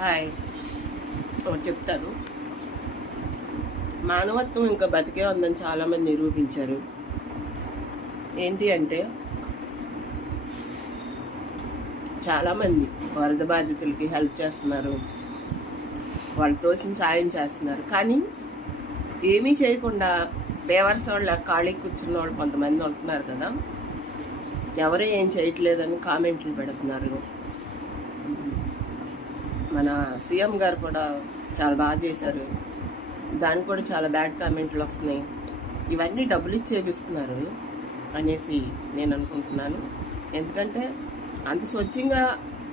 Hi. చెప్తాను. మానవత్వం ఇంకా బతికే ఉందని చాలామంది నిరూపించారు. ఏంటి అంటే చాలామంది వరద బాధితులకి హెల్ప్ చేస్తున్నారు, వాళ్ళు తోసిన సాయం చేస్తున్నారు. కానీ ఏమీ చేయకుండా బేవర్స్ వాళ్ళ ఖాళీ కూర్చున్న వాళ్ళు కొంతమంది ఉంటున్నారు కదా, ఎవరూ ఏం చేయట్లేదని కామెంట్లు పెడుతున్నారు. మన సీఎం గారు కూడా చాలా బాగా చేశారు, దానికి కూడా చాలా బ్యాడ్ కామెంట్లు వస్తున్నాయి. ఇవన్నీ డబ్బులు ఇచ్చి చేపిస్తున్నారు అనేసి నేను అనుకుంటున్నాను. ఎందుకంటే అంత స్వచ్ఛంగా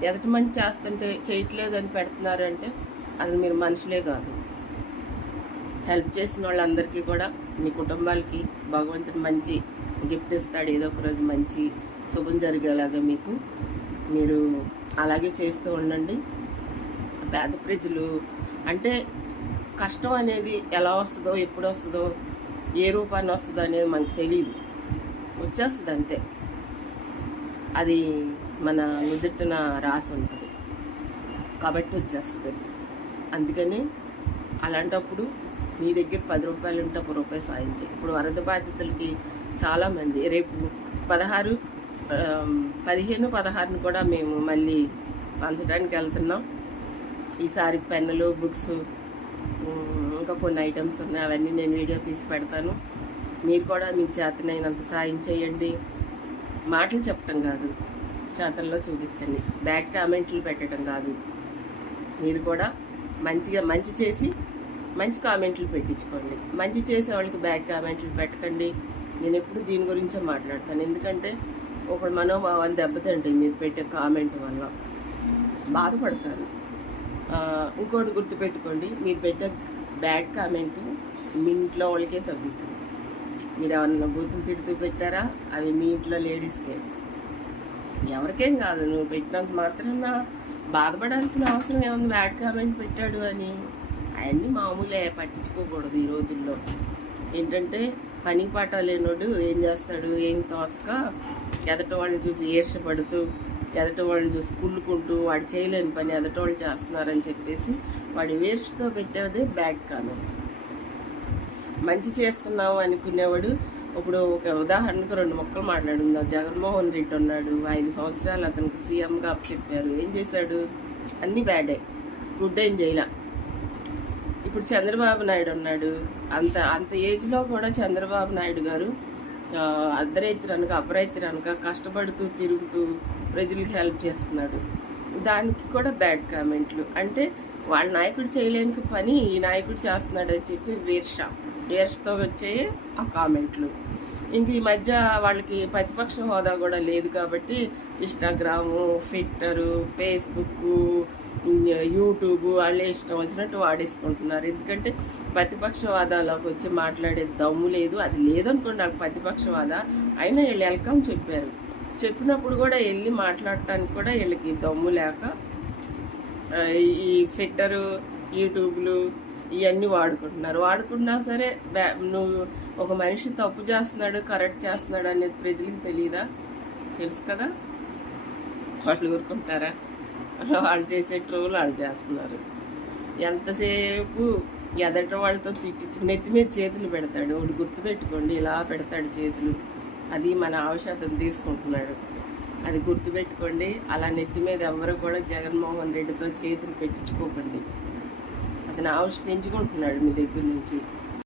ఎదటి మంచి చేస్తుంటే చేయట్లేదని పెడుతున్నారు అంటే అది మీరు మనుషులే కాదు. హెల్ప్ చేసిన వాళ్ళందరికీ కూడా మీ కుటుంబాలకి భగవంతుడు మంచి గిఫ్ట్ ఇస్తాడు. ఏదో ఒక రోజు మంచి శుభం జరిగేలాగా మీరు అలాగే చేస్తూ ఉండండి. పేద ప్రజలు అంటే కష్టం అనేది ఎలా వస్తుందో, ఎప్పుడు వస్తుందో, ఏ రూపాన్ని వస్తుందో అనేది మనకు తెలియదు, వచ్చేస్తుంది అంతే. అది మన నుదుటిన రాసి ఉంటుంది కాబట్టి వచ్చేస్తుంది. అందుకని అలాంటప్పుడు మీ దగ్గర 10 రూపాయలు ఉంటే 1 రూపాయి సాయం చేయి. ఇప్పుడు వరద బాధితులకి చాలామంది రేపు 15, 16 కూడా మేము మళ్ళీ పంచడానికి వెళ్తున్నాం. ఈసారి పెన్నులు, బుక్స్, ఇంకా కొన్ని ఐటమ్స్ ఉన్నాయి, అవన్నీ నేను వీడియో తీసి పెడతాను. మీరు కూడా మీకు చేతనైనంత సాయం చేయండి. మాటలు చెప్పటం కాదు, చేతల్లో చూపించండి. బ్యాడ్ కామెంట్లు పెట్టడం కాదు. మీరు కూడా మంచి చేసి మంచి కామెంట్లు పెట్టించుకోండి. మంచి చేసే వాళ్ళకి బ్యాడ్ కామెంట్లు పెట్టకండి. నేను ఎప్పుడు దీని గురించే మాట్లాడతాను. ఎందుకంటే ఒకడు మనోభావాలు దెబ్బతింటాయి మీరు పెట్టే కామెంట్ వల్ల, బాధపడతారు. ఇంకోటి గుర్తుపెట్టుకోండి, మీరు పెట్టే బ్యాడ్ కామెంట్ మీ ఇంట్లో వాళ్ళకే తగ్గుతుంది. మీరు ఎవరన్నా బూతులు తిడుతూ పెట్టారా, అవి మీ ఇంట్లో లేడీస్కే, ఎవరికేం కాదు. నువ్వు పెట్టినంత మాత్రాన బాధపడాల్సిన అవసరం ఏముంది? బ్యాడ్ కామెంట్ పెట్టాడు అని అవన్నీ మామూలే, పట్టించుకోకూడదు ఈ రోజుల్లో. ఏంటంటే పని పాట లేనోడు ఏం చేస్తాడు, ఏం తోచక ఎదటి వాళ్ళని చూసి ఈర్షపడుతూ, ఎదటి వాళ్ళని చూసి కుళ్ళుకుంటూ, వాడు చేయలేని పని ఎదటి వాళ్ళు చేస్తున్నారని చెప్పేసి వాడి వేర్స్తో పెట్టేదే బ్యాడ్ కామెంట్. మంచి చేస్తున్నావు అనుకునేవాడు, ఇప్పుడు ఒక ఉదాహరణకు 2 మొక్కలు మాట్లాడుందా. జగన్మోహన్ రెడ్డి ఉన్నాడు, 5 సంవత్సరాలు అతనికి సీఎంగా చెప్పారు. ఏం చేశాడు? అన్నీ బ్యాడే, గుడ్ ఏం చేయలే. ఇప్పుడు చంద్రబాబు నాయుడు ఉన్నాడు, అంత ఏజ్లో కూడా చంద్రబాబు నాయుడు గారు అర్ధరైతురనక అపరైతురనక కష్టపడుతూ తిరుగుతూ ప్రజలకు హెల్ప్ చేస్తున్నాడు. దానికి కూడా బ్యాడ్ కామెంట్లు. అంటే వాళ్ళ నాయకుడు చేయలేని పని ఈ నాయకుడు చేస్తున్నాడు అని చెప్పి వేర్షతో వచ్చే ఆ కామెంట్లు. ఇంక ఈ మధ్య వాళ్ళకి ప్రతిపక్ష హోదా కూడా లేదు కాబట్టి ఇన్స్టాగ్రాము, ట్విట్టరు, ఫేస్బుక్, యూట్యూబ్ వాళ్ళే ఇష్టం వచ్చినట్టు వాడేసుకుంటున్నారు. ఎందుకంటే ప్రతిపక్షవాదాలోకి వచ్చి మాట్లాడే దమ్ము లేదు. అది లేదనుకోండి వాళ్ళకి ప్రతిపక్షవాద, అయినా వీళ్ళు వెల్కమ్ చెప్పినప్పుడు కూడా వెళ్ళి మాట్లాడటానికి కూడా వీళ్ళకి దమ్ము లేక ఈ ట్విట్టరు, యూట్యూబ్లు ఇవన్నీ వాడుకున్నా సరే నువ్వు ఒక మనిషి తప్పు చేస్తున్నాడు, కరెక్ట్ చేస్తున్నాడు అనేది ప్రజలకు తెలియదా? తెలుసు కదా, వాళ్ళు ఊరుకుంటారా? వాళ్ళు చేసే ట్రోల్ వాళ్ళు చేస్తున్నారు. ఎంతసేపు ఎదట వాళ్ళతో తిట్టించి నెత్తి మీద చేతులు పెడతాడు. ఒకటి గుర్తుపెట్టుకోండి, ఇలా పెడతాడు చేతులు, అది మన ఔషధం తీసుకుంటున్నాడు. అది గుర్తుపెట్టుకోండి. అలా నెత్తి మీద ఎవరు కూడా జగన్మోహన్ రెడ్డితో చేతులు పెట్టించుకోకండి. అతను ఆవుష్ పెంచుకుంటున్నాడు మీ దగ్గర నుంచి.